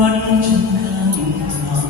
வண்ணம் நான்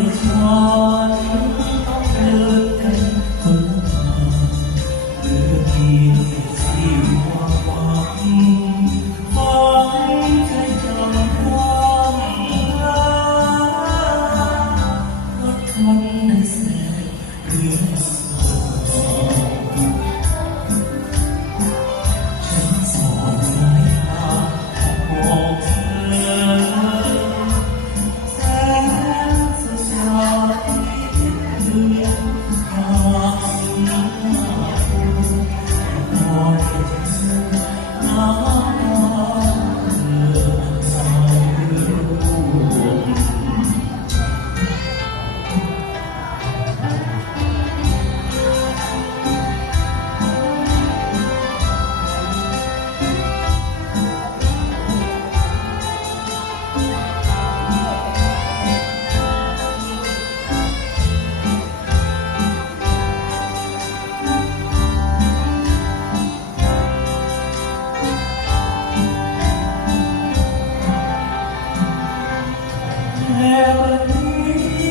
我 melody